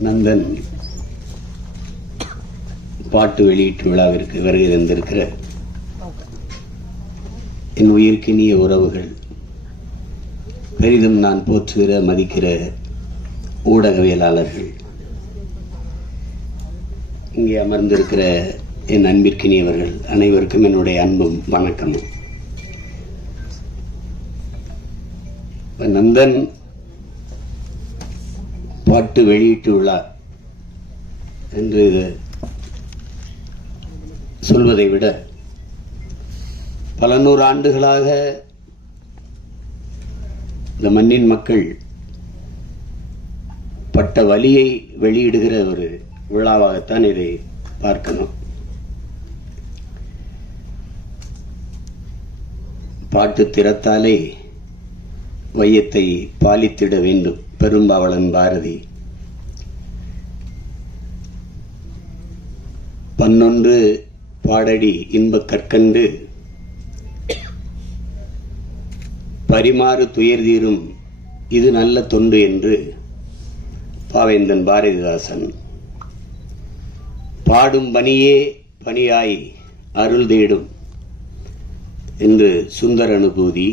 நந்தன் பாட்டு வெளியீட்டு விழாவிற்கு வருகை தந்திருக்கிற என் உயிர்க்கினிய உறவுகள் பெரிதும் நான் போற்றுகிற மதிக்கிற ஊடகவியலாளர்கள் இங்கே அமர்ந்திருக்கிற என் அன்பிற்கினியவர்கள் அனைவருக்கும் என்னுடைய அன்பும் வணக்கமும். நந்தன் பாட்டு வெளியிட்டுள்ளார் என்று சொல்வதை விட பல நூறு ஆண்டுகளாக இந்த மண்ணின் மக்கள் பட்ட வலியை வெளியிடுகிற ஒரு விழாவாகத்தான் இதை பார்க்கணும். பாட்டு திறத்தாலே வையத்தை பாலித்திட வேண்டும். பெரும்பாவளன் பாரதி. பன்னொன்று பாடடி இன்பக் கற்கண்டு பரிமாறு துயர் தீரும் இது நல்ல தொண்டு என்று பாவேந்தன் பாரதிதாசன். பாடும் பணியே பணியாய் அருள் தேடும் என்று சுந்தர அனுபூதி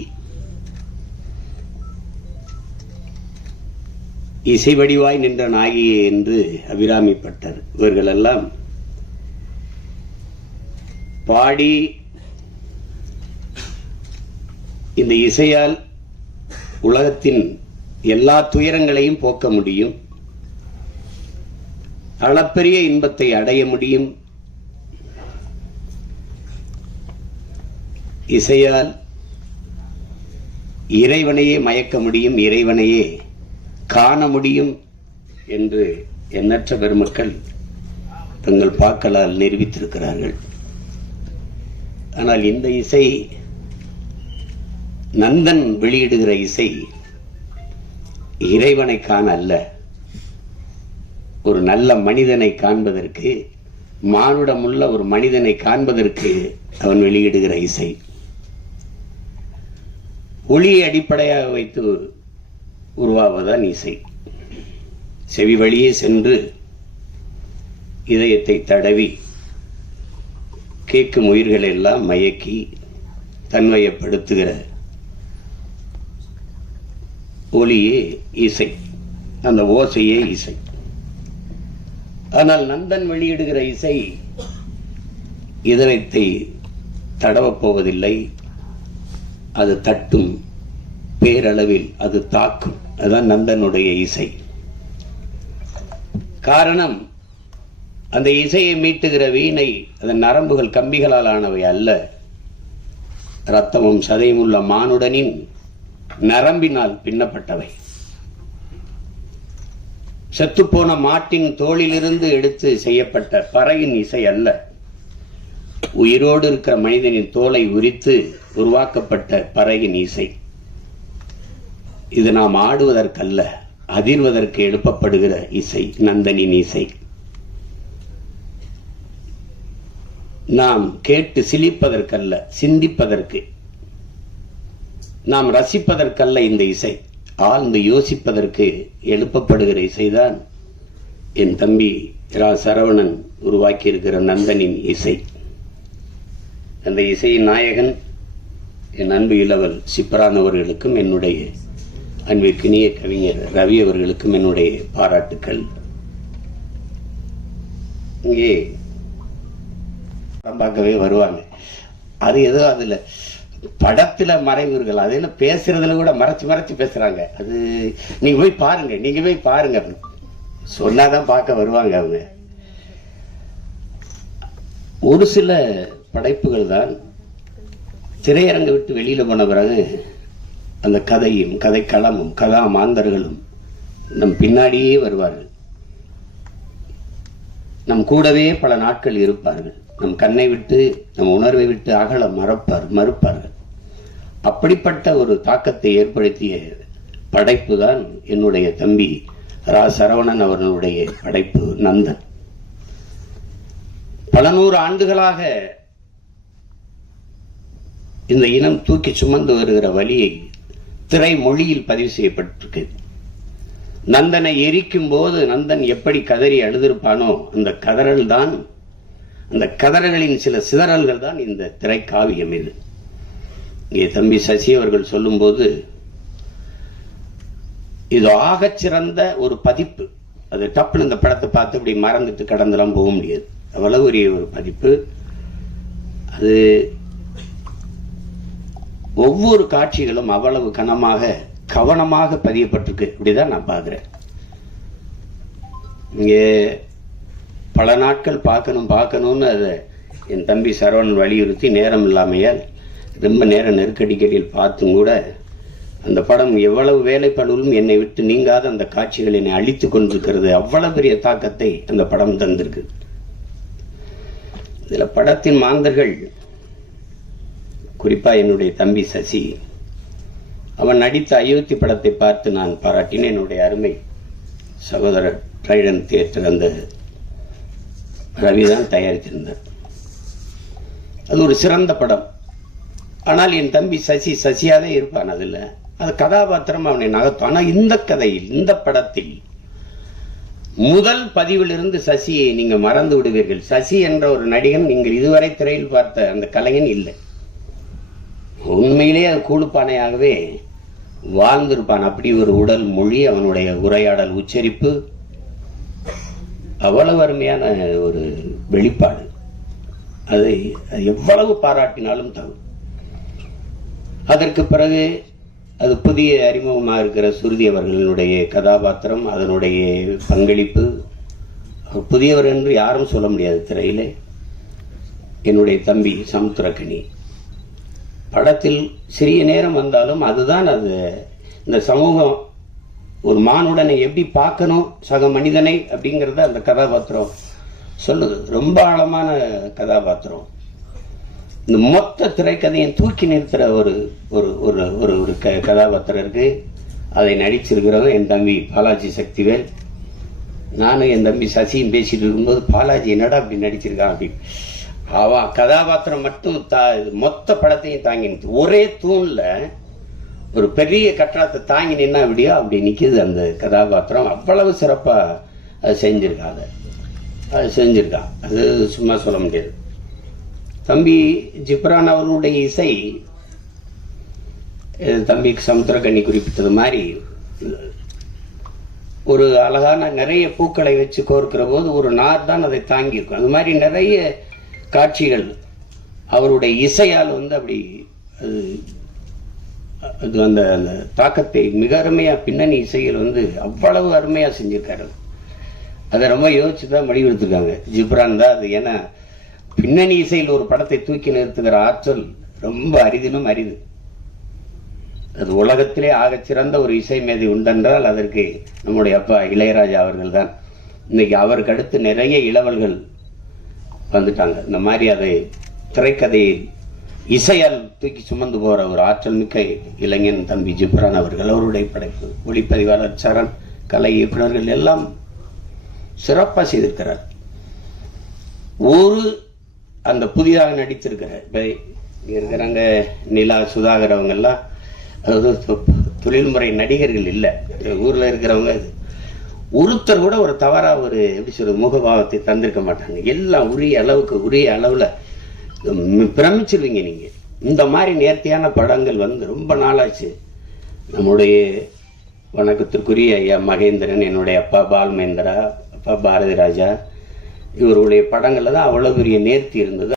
இசை வடிவாய் நின்ற நாகியே என்று அபிராமிப்பட்டர். இவர்களெல்லாம் பாடி இந்த இசையால் உலகத்தின் எல்லா துயரங்களையும் போக்க முடியும். அளப்பெரிய இன்பத்தை அடைய முடியும். இசையால் இறைவனையே மயக்க முடியும். இறைவனையே காண முடியும் என்று எண்ணற்ற பெருமக்கள் தங்கள் பாக்களால் நிரூபித்திருக்கிறார்கள். ஆனால் இந்த இசை நந்தன் வெளியிடுகிற இசை இறைவனை காண அல்ல. ஒரு நல்ல மனிதனை காண்பதற்கு மானுடமுள்ள ஒரு மனிதனை காண்பதற்கு அவன் வெளியிடுகிற இசை. ஒளியை அடிப்படையாக வைத்து உருவாவதான் இசை செவி வழியே சென்று இதயத்தை தடவி கேட்கும் உயிர்களெல்லாம் மயக்கி தன்மையப்படுத்துகிற ஒளியே இசை. அந்த ஓசையே இசை. ஆனால் நந்தன் வெளியிடுகிற இசை இதயத்தை தடவப் போவதில்லை. அது தட்டும் பேரளவில் அது தாக்கும். அதுதான் நந்தனுடைய இசை. காரணம் அந்த இசையை மீட்டுகிற வீணை அதன் நரம்புகள் கம்பிகளால் ஆனவை அல்ல. ரத்தமும் சதையும் உள்ள மானுடனின் நரம்பினால் பின்னப்பட்டவை. செத்துப்போன மாட்டின் தோளிலிருந்து எடுத்து செய்யப்பட்ட பறையின் இசை அல்ல. உயிரோடு இருக்கிற மனிதனின் தோலை உரித்து உருவாக்கப்பட்ட பறையின் இசை. இது நாம் ஆடுவதற்கல்ல அதிர்வதற்கு எழுப்பப்படுகிற இசை நந்தனின் இசை. நாம் கேட்டு சிலிப்பதற்கல்ல சிந்திப்பதற்கு. நாம் ரசிப்பதற்கல்ல இந்த இசை ஆழ்ந்து யோசிப்பதற்கு எழுப்பப்படுகிற இசைதான் என் தம்பி ரா. சரவணன் உருவாக்கியிருக்கிற நந்தனின் இசை. அந்த இசையின் நாயகன் என் அன்பு இளவல் சிப்ரான் அவர்களுக்கும் என்னுடைய அன்பிற்கினிய கவிஞர் ரவி அவர்களுக்கும் என்னுடைய பாராட்டுக்கள். இங்கே படம் பார்க்கவே வருவாங்க. அது ஏதோ அதுல படத்துல மறைவுகள் அதில் பேசுறதுல கூட மறைச்சு மறைச்சு பேசுறாங்க. அது நீங்க போய் பாருங்க நீங்க போய் பாருங்க. சொன்னாதான் பார்க்க வருவாங்க அவங்க. ஒரு சில படைப்புகள் தான் திரையரங்கை விட்டு வெளியில போன பிறகு அந்த கதையும் கதைக்களமும் கதா மாந்தர்களும் நம் பின்னாடியே வருவார்கள். நம் கூடவே பல நாட்கள் இருப்பார்கள். நம் கண்ணை விட்டு நம் உணர்வை விட்டு அகல மறப்பார் மறுப்பார்கள். அப்படிப்பட்ட ஒரு தாக்கத்தை ஏற்படுத்திய படைப்பு தான் என்னுடைய தம்பி ரா. சரவணன் அவர்களுடைய படைப்பு நந்தன். பல நூறு ஆண்டுகளாக இந்த இனம் தூக்கி சுமந்து வருகிற வழியை திரை மொழியில் பதிவு செய்யப்பட்டிருக்கு. நந்தனை எரிக்கும் போது நந்தன் எப்படி கதறி அழுதிருப்பானோ அந்த கதறல் தான் அந்த கதறல்களின் சில சிதறல்கள் தான் இந்த திரைக்காவியம் இது. இங்கே தம்பி சசி அவர்கள் சொல்லும்போது இது ஆகச் சிறந்த ஒரு பதிப்பு. அது டப்புன்னு இந்த படத்தை பார்த்து இப்படி மறந்துட்டு கடந்தெல்லாம் போக முடியாது. அவ்வளவு ஒரு பதிப்பு. அது ஒவ்வொரு காட்சிகளும் அவ்வளவு கனமாக கவனமாக பதியப்பட்டிருக்கு. இப்படிதான் நான் பார்க்குறேன். இங்கே பல நாட்கள் பார்க்கணும் பார்க்கணும்னு அதை என் தம்பி சரவணன் வலியுறுத்தி நேரம் இல்லாமையால் ரொம்ப நேரம் நெருக்கடிக்கடியில் பார்த்தும் கூட அந்த படம் எவ்வளவு வேலைப்படலும் என்னை விட்டு நீங்காத அந்த காட்சிகள் என்னை அழித்து கொண்டிருக்கிறது. அவ்வளவு பெரிய தாக்கத்தை அந்த படம் தந்திருக்கு. இதில் படத்தின் மாந்தர்கள் குறிப்பாக என்னுடைய தம்பி சசி. அவன் நடித்த அயோத்தி படத்தை பார்த்து நான் பாராட்டினேன். என்னுடைய அருமை சகோதரர் ட்ரைடன் தியேட்டர் அந்த ரவிதான் தயாரித்திருந்தார். அது ஒரு சிறந்த படம். ஆனால் என் தம்பி சசி சசியாவே இருப்பான் அதில். அது கதாபாத்திரம் அவனை நகர்த்தும். ஆனால் இந்த கதையில் இந்த படத்தில் முதல் பதிவிலிருந்து சசியை நீங்கள் மறந்து விடுவீர்கள். சசி என்ற ஒரு நடிகன் நீங்கள் இதுவரை திரையில் பார்த்த அந்த கலைஞன் இல்லை. உண்மையிலே அது கூழுப்பானையாகவே வாழ்ந்திருப்பான். அப்படி ஒரு உடல் மொழி அவனுடைய உரையாடல் உச்சரிப்பு அவ்வளவு அருமையான ஒரு வெளிப்பாடு. அதை அது எவ்வளவு பாராட்டினாலும் தகும் அதற்கு பிறகு அது புதிய அறிமுகமாக இருக்கிற சுருதி அவர்களுடைய கதாபாத்திரம் அதனுடைய பங்களிப்பு. புதியவர் என்று யாரும் சொல்ல முடியாது திரையில். என்னுடைய தம்பி சமுத்திரக்கணி படத்தில் சிறிய நேரம் வந்தாலும் அதுதான் அது. இந்த சமூகம் ஒரு மானுடனை எப்படி பார்க்கணும் சக மனிதனை அப்படிங்கிறத அந்த கதாபாத்திரம் சொல்லுது. ரொம்ப ஆழமான கதாபாத்திரம். இந்த மொத்த திரைக்கதையை தூக்கி நிறுத்துகிற ஒரு ஒரு ஒரு ஒரு ஒரு க கதாபாத்திரம் இருக்கு. அதை நடிச்சிருக்கிறவன் என் தம்பி பாலாஜி சக்திவேல். நானும் என் தம்பி சசியும் பேசிட்டு இருக்கும்போது பாலாஜி என்னடா அப்படி நடிச்சிருக்கான் அப்படி. அவன் கதாபாத்திரம் மட்டும் தா மொத்த படத்தையும் தாங்கி நிறுத்து ஒரே தூணில் ஒரு பெரிய கட்டடத்தை தாங்கி நின்னா அப்படியோ அப்படி நிற்கிது அந்த கதாபாத்திரம். அவ்வளவு சிறப்பாக அது செஞ்சுருக்காங்க அது. செஞ்சுருக்கான். அது சும்மா சொல்ல முடியாது. தம்பி ஜிப்ரான் அவர்களுடைய இசை தம்பிக்கு தம்பி சமுத்திரக்கண்ணி குறிப்பிட்டது மாதிரி ஒரு அழகான நிறைய பூக்களை வச்சு கோர்க்கிற போது ஒரு நார் தான் அதை தாங்கியிருக்கும். அது மாதிரி நிறைய காட்சிகள் அவருடைய இசையால் வந்து அப்படி அது அது அந்த அந்த தாக்கத்தை மிக அருமையாக பின்னணி இசையில் வந்து அவ்வளவு அருமையாக செஞ்சிருக்காரு அதை ரொம்ப யோசிச்சு தான் முடிவெடுத்திருக்காங்க ஜிப்ரான் தான் அது. ஏன்னா பின்னணி இசையில் ஒரு படத்தை தூக்கி நிறுத்துகிற ஆற்றல் ரொம்ப அரிதினும் அரிது. அது உலகத்திலே ஆகச்சிறந்த ஒரு இசை மேதை உண்டென்றால் அதற்கு நம்முடைய அப்பா இளையராஜா அவர்கள் தான். இன்னைக்கு அவருக்கு அடுத்து நிறைய இளவல்கள் வந்துட்டாங்க இந்த மாதிரி அதை திரைக்கதையை இசையால் தூக்கி சுமந்து போகிற ஒரு ஆற்றல் மிக்க இளைஞன் தம்பி ஜிப்ரான் அவர்கள் அவருடைய படைப்பு. ஒளிப்பதிவாளர் சரண் கலை இயக்குனர்கள் எல்லாம் சிறப்பாக செய்திருக்கிறார். ஒரு அந்த புதிதாக நடித்திருக்கிற இப்போ இருக்கிறாங்க நிலா சுதாகர் அவங்கெல்லாம் அதாவது தொ- தொழில்முறை நடிகர்கள் இல்லை. ஊரில் இருக்கிறவங்க ஒருத்தர் கூட ஒரு தவறா ஒரு எப்படி சொல்றது முகபாவத்தை தந்திருக்க மாட்டாங்க. எல்லாம் உரிய அளவுக்கு உரிய அளவுல பிரமிச்சிருவீங்க நீங்க. இந்த மாதிரி நேர்த்தியான படங்கள் வந்து ரொம்ப நாளாச்சு. நம்முடைய வணக்கத்திற்குரிய ஐயா மகேந்திரன் என்னுடைய அப்பா பால் மகேந்திரா அப்பா பாரதி ராஜா இவருடைய படங்களில் தான் அவ்வளவு பெரிய நேர்த்தி இருந்தது.